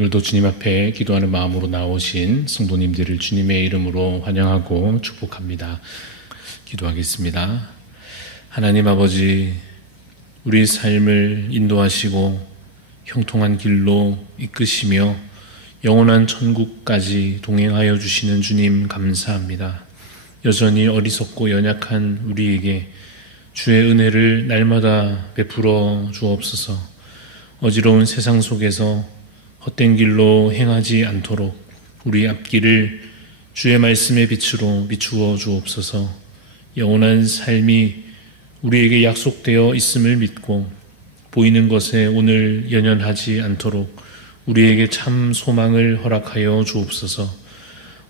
오늘도 주님 앞에 기도하는 마음으로 나오신 성도님들을 주님의 이름으로 환영하고 축복합니다. 기도하겠습니다. 하나님 아버지, 우리 삶을 인도하시고 형통한 길로 이끄시며 영원한 천국까지 동행하여 주시는 주님 감사합니다. 여전히 어리석고 연약한 우리에게 주의 은혜를 날마다 베풀어 주옵소서. 어지러운 세상 속에서 헛된 길로 행하지 않도록 우리 앞길을 주의 말씀의 빛으로 비추어 주옵소서. 영원한 삶이 우리에게 약속되어 있음을 믿고 보이는 것에 오늘 연연하지 않도록 우리에게 참 소망을 허락하여 주옵소서.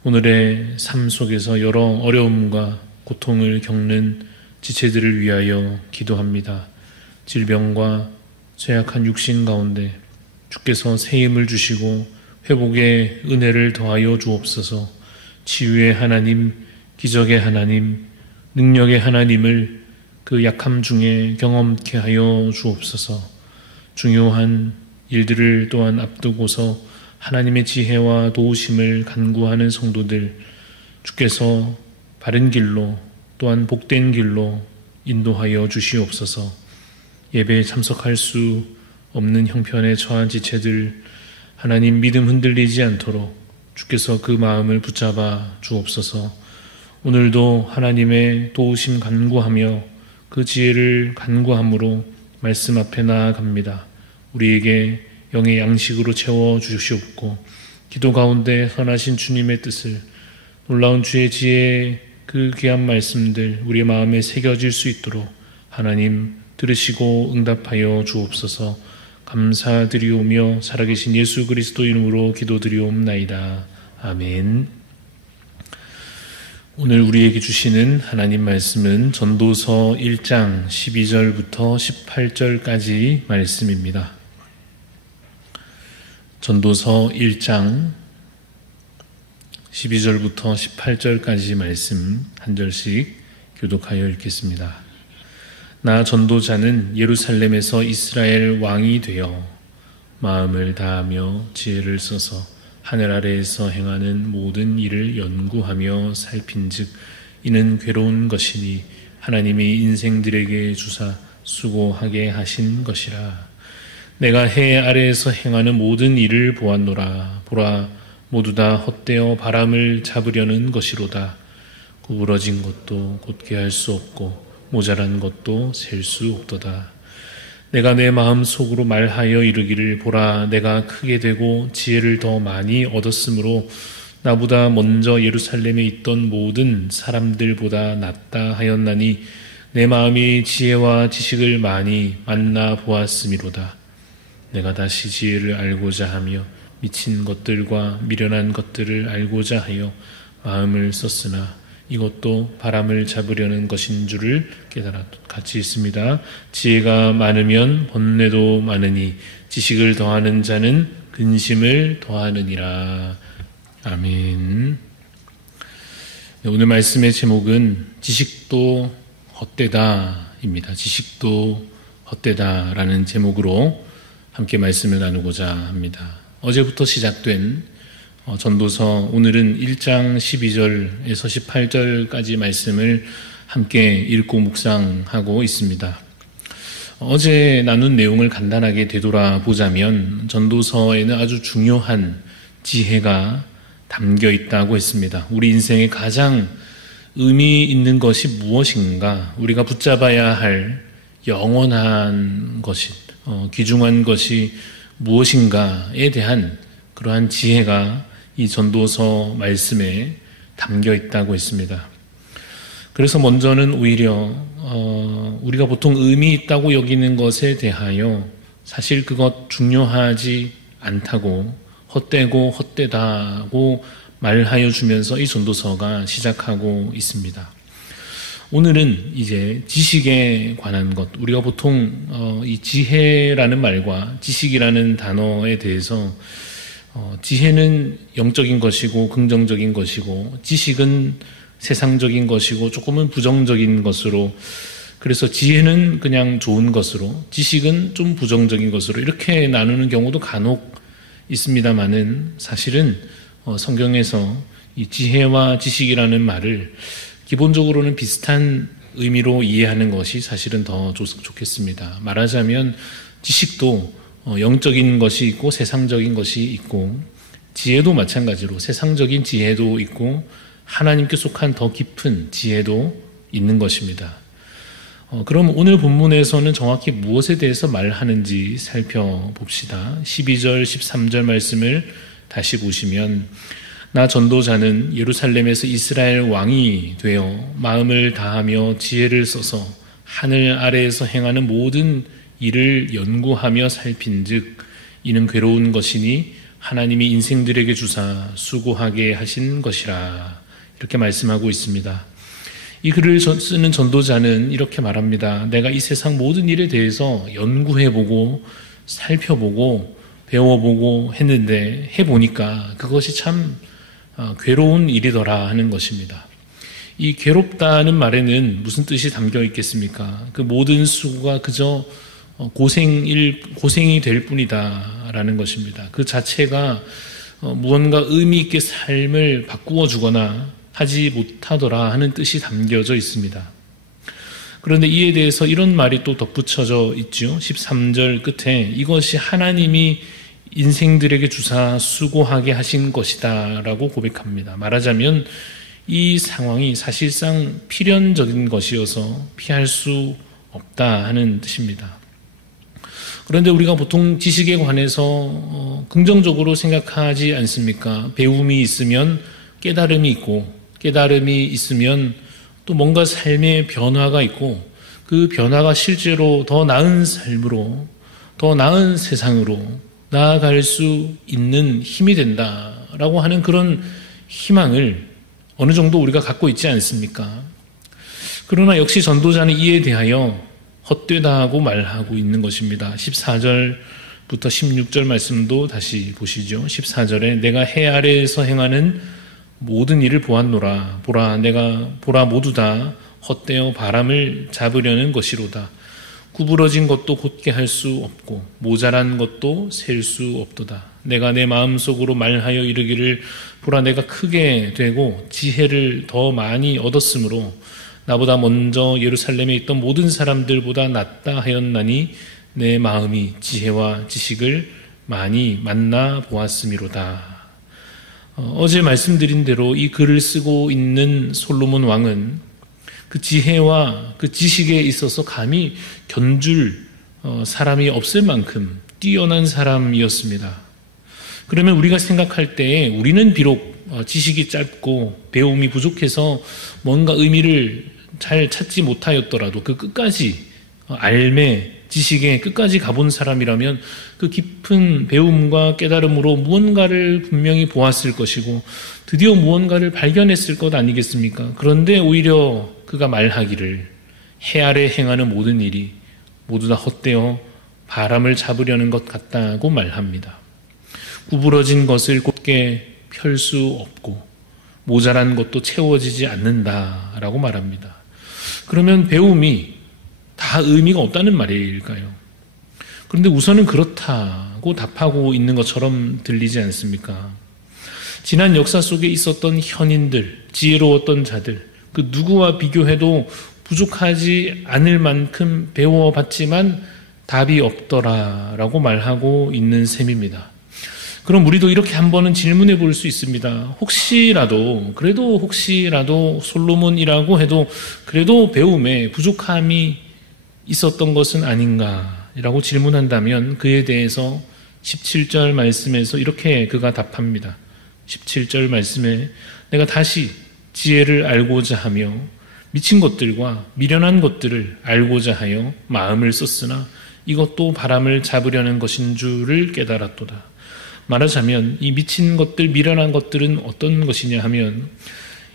오늘의 삶 속에서 여러 어려움과 고통을 겪는 지체들을 위하여 기도합니다. 질병과 쇠약한 육신 가운데 주께서 새 힘을 주시고 회복의 은혜를 더하여 주옵소서. 치유의 하나님, 기적의 하나님, 능력의 하나님을 그 약함 중에 경험케 하여 주옵소서. 중요한 일들을 또한 앞두고서 하나님의 지혜와 도우심을 간구하는 성도들, 주께서 바른 길로 또한 복된 길로 인도하여 주시옵소서. 예배에 참석할 수 없는 형편에 처한 지체들, 하나님 믿음 흔들리지 않도록 주께서 그 마음을 붙잡아 주옵소서. 오늘도 하나님의 도우심 간구하며 그 지혜를 간구함으로 말씀 앞에 나아갑니다. 우리에게 영의 양식으로 채워 주시옵고 기도 가운데 선하신 주님의 뜻을, 놀라운 주의 지혜의 그 귀한 말씀들 우리의 마음에 새겨질 수 있도록 하나님 들으시고 응답하여 주옵소서. 감사드리오며 살아계신 예수 그리스도 이름으로 기도드리옵나이다. 아멘. 오늘 우리에게 주시는 하나님 말씀은 전도서 1장 12절부터 18절까지 말씀입니다. 전도서 1장 12절부터 18절까지 말씀 한 절씩 교독하여 읽겠습니다. 나 전도자는 예루살렘에서 이스라엘 왕이 되어 마음을 다하며 지혜를 써서 하늘 아래에서 행하는 모든 일을 연구하며 살핀즉 이는 괴로운 것이니 하나님이 인생들에게 주사 수고하게 하신 것이라. 내가 해 아래에서 행하는 모든 일을 보았노라. 보라, 모두 다 헛되어 바람을 잡으려는 것이로다. 구부러진 것도 곧게 할 수 없고 모자란 것도 셀 수 없도다. 내가 내 마음 속으로 말하여 이르기를 보라, 내가 크게 되고 지혜를 더 많이 얻었으므로 나보다 먼저 예루살렘에 있던 모든 사람들보다 낫다 하였나니 내 마음이 지혜와 지식을 많이 만나 보았음이로다. 내가 다시 지혜를 알고자 하며 미친 것들과 미련한 것들을 알고자 하여 마음을 썼으나 이것도 바람을 잡으려는 것인 줄을 깨달아. 같이 있습니다. 지혜가 많으면 번뇌도 많으니 지식을 더하는 자는 근심을 더하느니라. 아멘. 오늘 말씀의 제목은 지식도 헛되다입니다. 지식도 헛되다라는 제목으로 함께 말씀을 나누고자 합니다. 어제부터 시작된 전도서, 오늘은 1장 12절에서 18절까지 말씀을 함께 읽고 묵상하고 있습니다. 어제 나눈 내용을 간단하게 되돌아보자면 전도서에는 아주 중요한 지혜가 담겨 있다고 했습니다. 우리 인생에 가장 의미 있는 것이 무엇인가, 우리가 붙잡아야 할 영원한 것이, 귀중한 것이 무엇인가에 대한 그러한 지혜가 이 전도서 말씀에 담겨 있다고 했습니다. 그래서 먼저는 오히려 우리가 보통 의미 있다고 여기는 것에 대하여 사실 그것 중요하지 않다고, 헛되고 헛되다고 말하여 주면서 이 전도서가 시작하고 있습니다. 오늘은 이제 지식에 관한 것, 우리가 보통 이 지혜라는 말과 지식이라는 단어에 대해서 지혜는 영적인 것이고 긍정적인 것이고 지식은 세상적인 것이고 조금은 부정적인 것으로, 그래서 지혜는 그냥 좋은 것으로 지식은 좀 부정적인 것으로 이렇게 나누는 경우도 간혹 있습니다마는 사실은 성경에서 이 지혜와 지식이라는 말을 기본적으로는 비슷한 의미로 이해하는 것이 사실은 더 좋겠습니다. 말하자면 지식도 영적인 것이 있고 세상적인 것이 있고, 지혜도 마찬가지로 세상적인 지혜도 있고 하나님께 속한 더 깊은 지혜도 있는 것입니다. 그럼 오늘 본문에서는 정확히 무엇에 대해서 말하는지 살펴봅시다. 12절, 13절 말씀을 다시 보시면, 나 전도자는 예루살렘에서 이스라엘 왕이 되어 마음을 다하며 지혜를 써서 하늘 아래에서 행하는 모든 일을 연구하며 살핀즉 이는 괴로운 것이니 하나님이 인생들에게 주사 수고하게 하신 것이라. 이렇게 말씀하고 있습니다. 이 글을 쓰는 전도자는 이렇게 말합니다. 내가 이 세상 모든 일에 대해서 연구해보고 살펴보고 배워보고 했는데 해보니까 그것이 참 괴로운 일이더라 하는 것입니다. 이 괴롭다는 말에는 무슨 뜻이 담겨 있겠습니까? 그 모든 수고가 그저 고생이 될 뿐이다 라는 것입니다. 그 자체가 무언가 의미 있게 삶을 바꾸어 주거나 하지 못하더라 하는 뜻이 담겨져 있습니다. 그런데 이에 대해서 이런 말이 또 덧붙여져 있죠. 13절 끝에 이것이 하나님이 인생들에게 주사 수고하게 하신 것이다 라고 고백합니다. 말하자면 이 상황이 사실상 필연적인 것이어서 피할 수 없다 하는 뜻입니다. 그런데 우리가 보통 지식에 관해서 긍정적으로 생각하지 않습니까? 배움이 있으면 깨달음이 있고, 깨달음이 있으면 또 뭔가 삶의 변화가 있고, 그 변화가 실제로 더 나은 삶으로, 더 나은 세상으로 나아갈 수 있는 힘이 된다라고 하는 그런 희망을 어느 정도 우리가 갖고 있지 않습니까? 그러나 역시 전도자는 이에 대하여 헛되다고 말하고 있는 것입니다. 14절부터 16절 말씀도 다시 보시죠. 14절에 내가 해 아래에서 행하는 모든 일을 보았노라. 보라 모두 다 헛되어 바람을 잡으려는 것이로다. 구부러진 것도 곧게 할 수 없고 모자란 것도 셀 수 없도다. 내가 내 마음속으로 말하여 이르기를 보라 내가 크게 되고 지혜를 더 많이 얻었으므로 나보다 먼저 예루살렘에 있던 모든 사람들보다 낫다 하였나니 내 마음이 지혜와 지식을 많이 만나 보았음이로다. 어제 말씀드린 대로 이 글을 쓰고 있는 솔로몬 왕은 그 지혜와 그 지식에 있어서 감히 견줄 사람이 없을 만큼 뛰어난 사람이었습니다. 그러면 우리가 생각할 때에 우리는 비록 지식이 짧고 배움이 부족해서 뭔가 의미를 잘 찾지 못하였더라도 그 끝까지 알매 지식에 끝까지 가본 사람이라면 그 깊은 배움과 깨달음으로 무언가를 분명히 보았을 것이고 드디어 무언가를 발견했을 것 아니겠습니까? 그런데 오히려 그가 말하기를 해 아래 행하는 모든 일이 모두 다 헛되어 바람을 잡으려는 것 같다고 말합니다. 구부러진 것을 곧게 펼 수 없고 모자란 것도 채워지지 않는다라고 말합니다. 그러면 배움이 다 의미가 없다는 말일까요? 그런데 우선은 그렇다고 답하고 있는 것처럼 들리지 않습니까? 지난 역사 속에 있었던 현인들, 지혜로웠던 자들, 그 누구와 비교해도 부족하지 않을 만큼 배워봤지만 답이 없더라라고 말하고 있는 셈입니다. 그럼 우리도 이렇게 한번은 질문해 볼 수 있습니다. 혹시라도 솔로몬이라고 해도 그래도 배움에 부족함이 있었던 것은 아닌가라고 질문한다면 그에 대해서 17절 말씀에서 이렇게 그가 답합니다. 17절 말씀에 내가 다시 지혜를 알고자 하며 미친 것들과 미련한 것들을 알고자 하여 마음을 썼으나 이것도 바람을 잡으려는 것인 줄을 깨달았도다. 말하자면 이 미친 것들, 미련한 것들은 어떤 것이냐 하면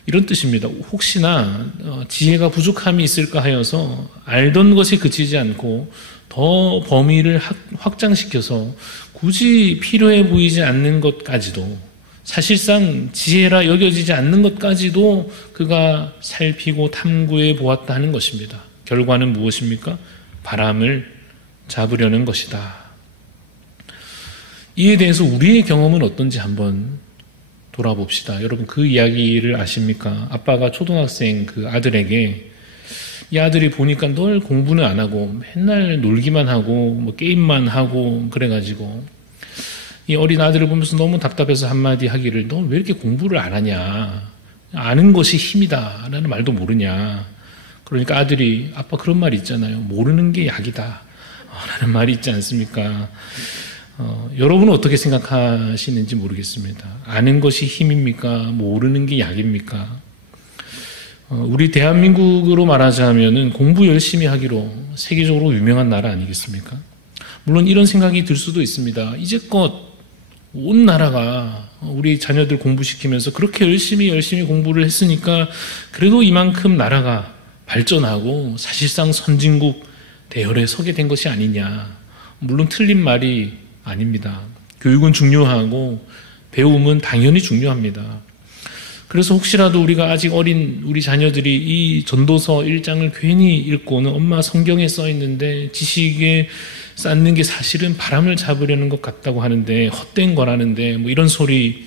이런 뜻입니다. 혹시나 지혜가 부족함이 있을까 하여서 알던 것이 그치지 않고 더 범위를 확장시켜서 굳이 필요해 보이지 않는 것까지도 사실상 지혜라 여겨지지 않는 것까지도 그가 살피고 탐구해 보았다 하는 것입니다. 결과는 무엇입니까? 바람을 잡으려는 것이다. 이에 대해서 우리의 경험은 어떤지 한번 돌아봅시다. 여러분 그 이야기를 아십니까? 아빠가 초등학생 그 아들에게 이 아들이 보니까 늘 공부는 안 하고 맨날 놀기만 하고 뭐 게임만 하고 그래가지고 이 어린 아들을 보면서 너무 답답해서 한마디 하기를 너 왜 이렇게 공부를 안 하냐? 아는 것이 힘이다 라는 말도 모르냐? 그러니까 아들이 아빠 그런 말 있잖아요. 모르는 게 약이다 라는 말이 있지 않습니까? 여러분은 어떻게 생각하시는지 모르겠습니다. 아는 것이 힘입니까? 모르는 게 약입니까? 우리 대한민국으로 말하자면은 공부 열심히 하기로 세계적으로 유명한 나라 아니겠습니까? 물론 이런 생각이 들 수도 있습니다. 이제껏 온 나라가 우리 자녀들 공부시키면서 그렇게 열심히 공부를 했으니까 그래도 이만큼 나라가 발전하고 사실상 선진국 대열에 서게 된 것이 아니냐. 물론 틀린 말이 아닙니다. 교육은 중요하고 배움은 당연히 중요합니다. 그래서 혹시라도 우리가 아직 어린 우리 자녀들이 이 전도서 1장을 괜히 읽고는 엄마 성경에 써 있는데 지식에 쌓는 게 사실은 바람을 잡으려는 것 같다고 하는데 헛된 거라는데 뭐 이런 소리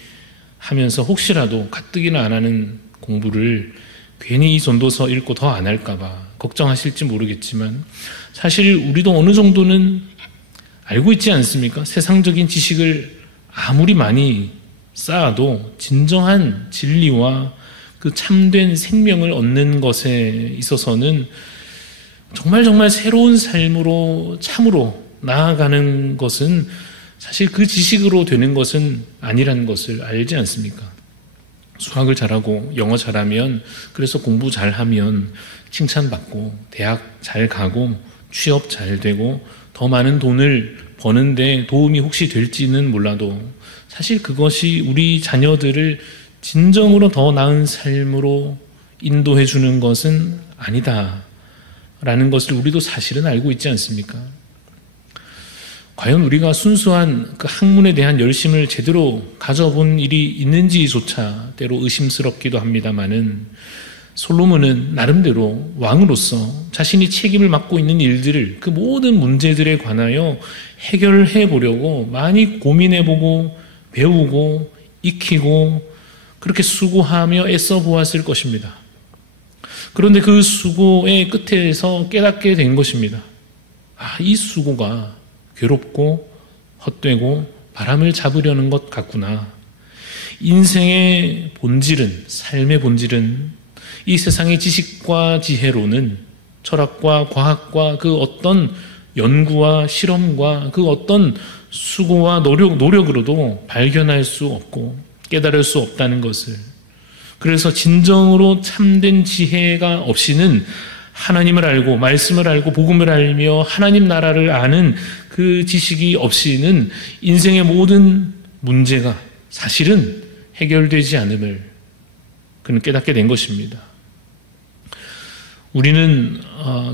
하면서 혹시라도 가뜩이나 안 하는 공부를 괜히 이 전도서 읽고 더 안 할까봐 걱정하실지 모르겠지만 사실 우리도 어느 정도는 알고 있지 않습니까? 세상적인 지식을 아무리 많이 쌓아도 진정한 진리와 그 참된 생명을 얻는 것에 있어서는 정말 새로운 삶으로 참으로 나아가는 것은 사실 그 지식으로 되는 것은 아니라는 것을 알지 않습니까? 수학을 잘하고 영어 잘하면 그래서 공부 잘하면 칭찬받고 대학 잘 가고 취업 잘 되고 더 많은 돈을 버는데 도움이 혹시 될지는 몰라도 사실 그것이 우리 자녀들을 진정으로 더 나은 삶으로 인도해 주는 것은 아니다라는 것을 우리도 사실은 알고 있지 않습니까? 과연 우리가 순수한 그 학문에 대한 열심을 제대로 가져본 일이 있는지조차 때로 의심스럽기도 합니다마는 솔로몬은 나름대로 왕으로서 자신이 책임을 맡고 있는 일들을 그 모든 문제들에 관하여 해결해 보려고 많이 고민해보고 배우고 익히고 그렇게 수고하며 애써 보았을 것입니다. 그런데 그 수고의 끝에서 깨닫게 된 것입니다. 이 수고가 괴롭고 헛되고 바람을 잡으려는 것 같구나. 인생의 본질은, 삶의 본질은 이 세상의 지식과 지혜로는 철학과 과학과 그 어떤 연구와 실험과 그 어떤 수고와 노력으로도 발견할 수 없고 깨달을 수 없다는 것을, 그래서 진정으로 참된 지혜가 없이는 하나님을 알고 말씀을 알고 복음을 알며 하나님 나라를 아는 그 지식이 없이는 인생의 모든 문제가 사실은 해결되지 않음을 그는 깨닫게 된 것입니다. 우리는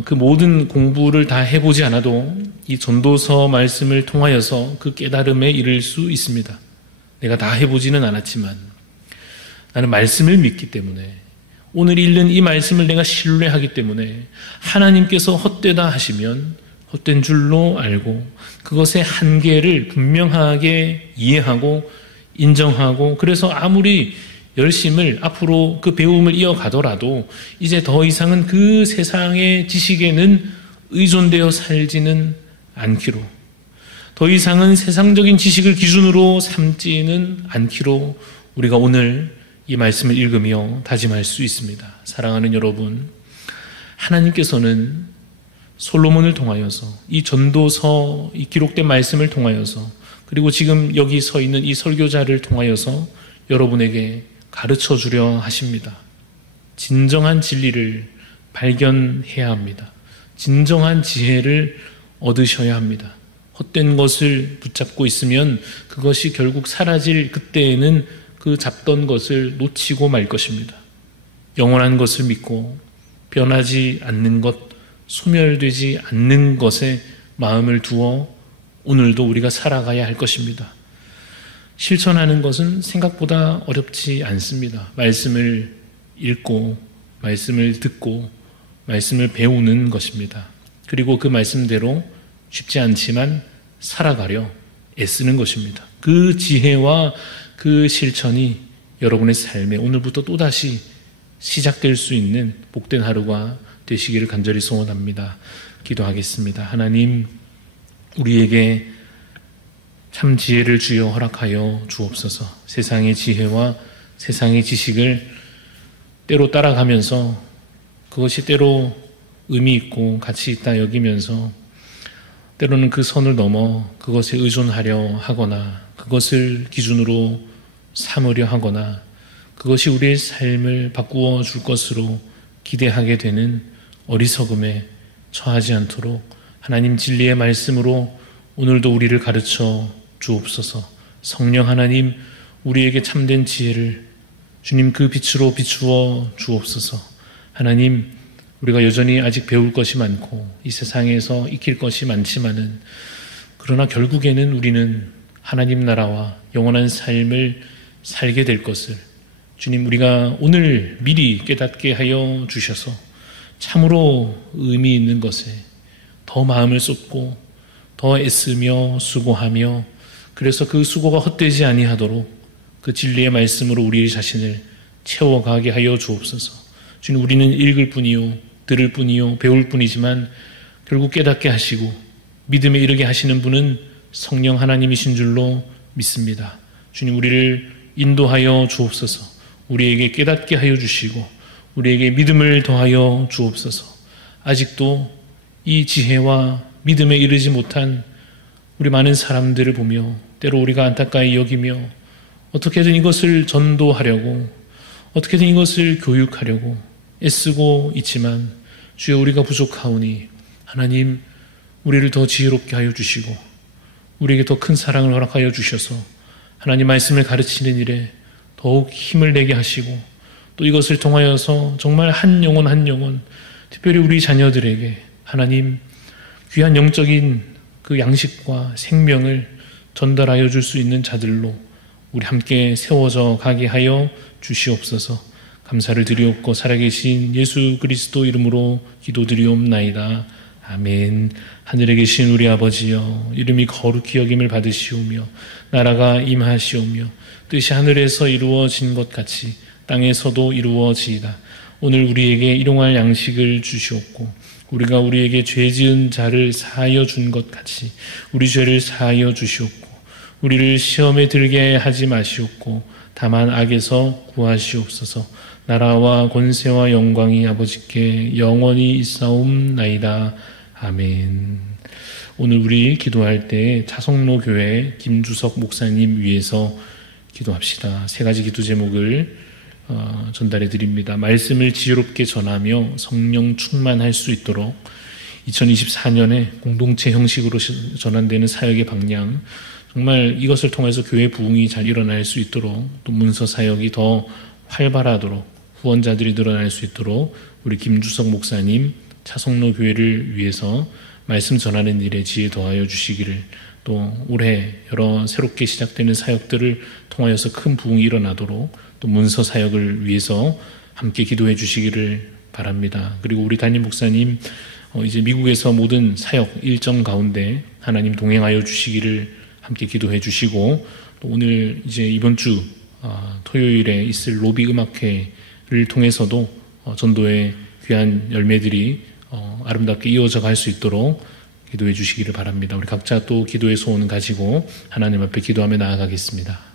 그 모든 공부를 다 해보지 않아도 이 전도서 말씀을 통하여서 그 깨달음에 이를 수 있습니다. 내가 다 해보지는 않았지만 나는 말씀을 믿기 때문에, 오늘 읽는 이 말씀을 내가 신뢰하기 때문에 하나님께서 헛되다 하시면 헛된 줄로 알고 그것의 한계를 분명하게 이해하고 인정하고, 그래서 아무리 열심을 앞으로 그 배움을 이어가더라도 이제 더 이상은 그 세상의 지식에는 의존되어 살지는 않기로, 더 이상은 세상적인 지식을 기준으로 삼지는 않기로 우리가 오늘 이 말씀을 읽으며 다짐할 수 있습니다. 사랑하는 여러분, 하나님께서는 솔로몬을 통하여서 이 전도서, 이 기록된 말씀을 통하여서, 그리고 지금 여기 서 있는 이 설교자를 통하여서 여러분에게 가르쳐 주려 하십니다. 진정한 진리를 발견해야 합니다. 진정한 지혜를 얻으셔야 합니다. 헛된 것을 붙잡고 있으면 그것이 결국 사라질 그때에는 그 잡던 것을 놓치고 말 것입니다. 영원한 것을 믿고 변하지 않는 것, 소멸되지 않는 것에 마음을 두어 오늘도 우리가 살아가야 할 것입니다. 실천하는 것은 생각보다 어렵지 않습니다. 말씀을 읽고 말씀을 듣고 말씀을 배우는 것입니다. 그리고 그 말씀대로 쉽지 않지만 살아가려 애쓰는 것입니다. 그 지혜와 그 실천이 여러분의 삶에 오늘부터 또다시 시작될 수 있는 복된 하루가 되시기를 간절히 소원합니다. 기도하겠습니다. 하나님, 우리에게 참 지혜를 주여 허락하여 주옵소서. 세상의 지혜와 세상의 지식을 때로 따라가면서 그것이 때로 의미 있고 가치 있다 여기면서 때로는 그 선을 넘어 그것에 의존하려 하거나 그것을 기준으로 삼으려 하거나 그것이 우리의 삶을 바꾸어 줄 것으로 기대하게 되는 어리석음에 처하지 않도록 하나님 진리의 말씀으로 오늘도 우리를 가르쳐 주옵소서. 성령 하나님, 우리에게 참된 지혜를 주님 그 빛으로 비추어 주옵소서. 하나님, 우리가 여전히 아직 배울 것이 많고 이 세상에서 익힐 것이 많지만은 그러나 결국에는 우리는 하나님 나라와 영원한 삶을 살게 될 것을 주님, 우리가 오늘 미리 깨닫게 하여 주셔서 참으로 의미 있는 것에 더 마음을 쏟고 더 애쓰며 수고하며 그래서 그 수고가 헛되지 아니하도록 그 진리의 말씀으로 우리 자신을 채워가게 하여 주옵소서. 주님, 우리는 읽을 뿐이요 들을 뿐이요 배울 뿐이지만 결국 깨닫게 하시고 믿음에 이르게 하시는 분은 성령 하나님이신 줄로 믿습니다. 주님, 우리를 인도하여 주옵소서. 우리에게 깨닫게 하여 주시고 우리에게 믿음을 더하여 주옵소서. 아직도 이 지혜와 믿음에 이르지 못한 우리 많은 사람들을 보며 때로 우리가 안타까이 여기며 어떻게든 이것을 전도하려고 어떻게든 이것을 교육하려고 애쓰고 있지만 주여, 우리가 부족하오니 하나님, 우리를 더 지혜롭게 하여 주시고 우리에게 더 큰 사랑을 허락하여 주셔서 하나님 말씀을 가르치는 일에 더욱 힘을 내게 하시고 또 이것을 통하여서 정말 한 영혼 특별히 우리 자녀들에게 하나님 귀한 영적인 그 양식과 생명을 전달하여 줄 수 있는 자들로 우리 함께 세워져 가게 하여 주시옵소서. 감사를 드리옵고 살아계신 예수 그리스도 이름으로 기도드리옵나이다. 아멘. 하늘에 계신 우리 아버지여, 이름이 거룩히 여김을 받으시오며 나라가 임하시오며 뜻이 하늘에서 이루어진 것 같이 땅에서도 이루어지이다. 오늘 우리에게 일용할 양식을 주시옵고 우리가 우리에게 죄 지은 자를 사하여 준 것 같이 우리 죄를 사하여 주시옵고 우리를 시험에 들게 하지 마시옵고 다만 악에서 구하시옵소서. 나라와 권세와 영광이 아버지께 영원히 있사옵나이다. 아멘. 오늘 우리 기도할 때 차성로 교회 김주석 목사님 위해서 기도합시다. 세 가지 기도 제목을 전달해 드립니다. 말씀을 지혜롭게 전하며 성령 충만할 수 있도록 2024년에 공동체 형식으로 전환되는 사역의 방향, 정말 이것을 통해서 교회 부흥이 잘 일어날 수 있도록 또 문서 사역이 더 활발하도록 후원자들이 늘어날 수 있도록 우리 김주석 목사님 차성로 교회를 위해서 말씀 전하는 일에 지혜 더하여 주시기를, 또 올해 여러 새롭게 시작되는 사역들을 통하여서 큰 부흥이 일어나도록 또 문서 사역을 위해서 함께 기도해 주시기를 바랍니다. 그리고 우리 담임 목사님 이제 미국에서 모든 사역 일정 가운데 하나님 동행하여 주시기를 함께 기도해 주시고, 또 오늘 이제 이번 주 토요일에 있을 로비 음악회를 통해서도 전도의 귀한 열매들이 아름답게 이어져 갈 수 있도록 기도해 주시기를 바랍니다. 우리 각자 또 기도의 소원을 가지고 하나님 앞에 기도하며 나아가겠습니다.